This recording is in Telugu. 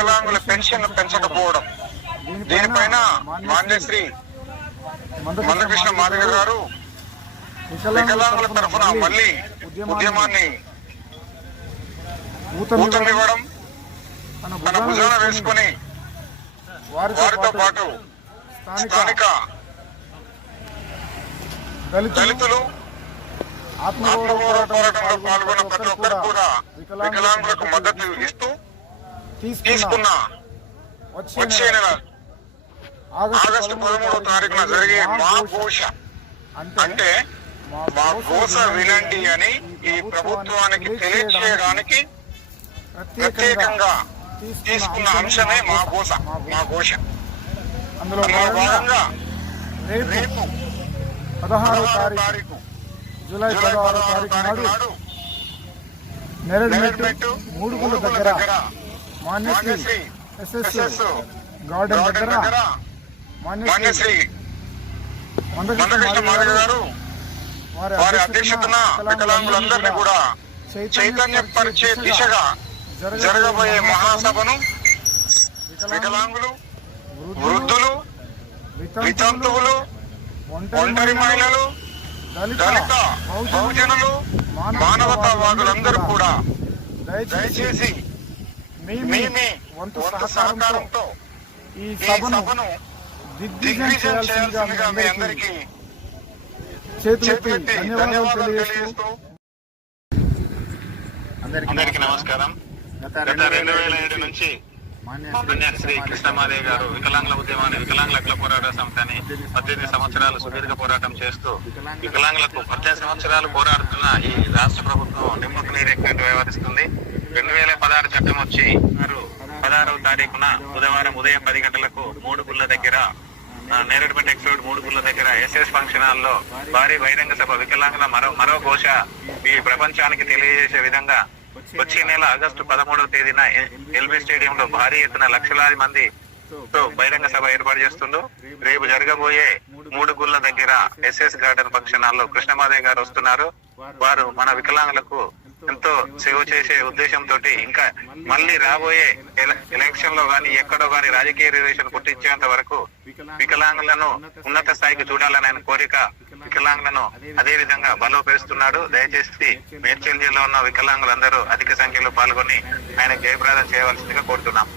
పెన్షన్ పెంచకపోవడం. దీనిపైన మాన్యశ్రీ మందకృష్ణ మాదిగ గారు వికలాంగుల తరఫున మళ్ళీ ఉద్యమాన్ని ఊతమివ్వడం తన భుజాన వేసుకుని వారితో పాటు స్థానిక దళితులు ఆత్మగౌరవ పోరాటంలో పాల్గొన్న ప్రతి ఒక్కరు కూడా వికలాంగులకు మద్దతు ఇస్తారు తీసుకున్న. వచ్చే నెల. ఆగస్టు పదమూడవ తారీఖున జరిగే మా ఘోష. అంటే మా ఘోష వినండి అని ఈ ప్రభుత్వానికి తెలియచేయడానికి ప్రత్యేకంగా తీసుకున్న అంశమే మా ఘోష. మా ఘోష. అందులో భాగంగా రేపు పదహారో తారీఖు జూలై పదహారో తారీఖు నాడు నెరడిమెట్టు నెరడిమెట్టు మూడుగుల దగ్గర మాన్యశ్రీ ఎస్ఎస్ గార్డెన్ దగ్గర మాన్యశ్రీ మందకృష్ణ మాదిగ గారు వారి అధ్యక్షతన వికలాంగులందరినీ కూడా చైతన్యపరిచే దిశగా జరగబోయే మహాసభను వికలాంగులు వృద్ధులు వితంతువులు ఒంటరి మహిళలు దళిత బహుజనులు మానవతావాదులందరూ కూడా దయచేసి మీ వంతు సహకారంతో ఈ సభను దిగ్విజయం చేయాల్సిందిగా మీ అందరికీ చేతులెత్తి ధన్యవాదాలు తెలియజేస్తూ అందరికీ నమస్కారం. గత రెండు వేల ఏడు నుంచి పుణ్యశ్రీ కృష్ణమాదేవి గారు వికలాంగుల ఉద్యమాన్ని వికలాంగుల హక్కుల పోరాట సమితిని పద్దెనిమిది సంవత్సరాలు సుదీర్ఘ పోరాటం చేస్తూ వికలాంగులకు పద్దెనిమిది సంవత్సరాలు పోరాడుతున్న ఈ రాష్ట్ర ప్రభుత్వం నిమ్మకు నీరెక్కినట్టు వ్యవహరిస్తుంది. రెండు వేల పదహారు చట్టం వచ్చి పదహారవ తారీఖున బుధవారం ఉదయం పది గంటలకు మూడు గుళ్ళ దగ్గర ఆ, నేరేడుపేట ఎక్స్రోడ్ మూడు గుళ్ళ దగ్గర ఎస్ఎస్ ఫంక్షన్ హాల్లో భారీ బహిరంగ సభ వికలాంగుల మరో మరో ఘోష ఈ ప్రపంచానికి తెలియజేసే విధంగా వచ్చే నెల ఆగస్టు పదమూడవ తేదీన ఎ- ఎల్బీ స్టేడియం లో భారీ ఎత్తున లక్షలాది మంది తో బహిరంగ సభ ఏర్పాటు చేస్తుండు. రేపు జరగబోయే మూడు గుళ్ళ దగ్గర ఎస్ఎస్ గార్డెన్ ఫంక్షన్ హాల్లో కృష్ణమాదేవి గారు వస్తున్నారు. వారు మన వికలాంగులకు ఎంతో సేవ చేసే ఉద్దేశంతో ఇంకా మళ్ళీ రాబోయే ఎలక్షన్లో గాని ఎక్కడో గాని రాజకీయ రిలేషన్ పుట్టించేంత వరకు వికలాంగులను ఉన్నత స్థాయికి చూడాలని ఆయన కోరిక వికలాంగులను అదే విధంగా బలోపరుస్తున్నాడు దయచేసి మేడ్చల్ జిల్లాలో ఉన్న వికలాంగులందరూ అధిక సంఖ్యలో పాల్గొని ఆయన జయప్రదం చేయవలసిందిగా కోరుతున్నాం.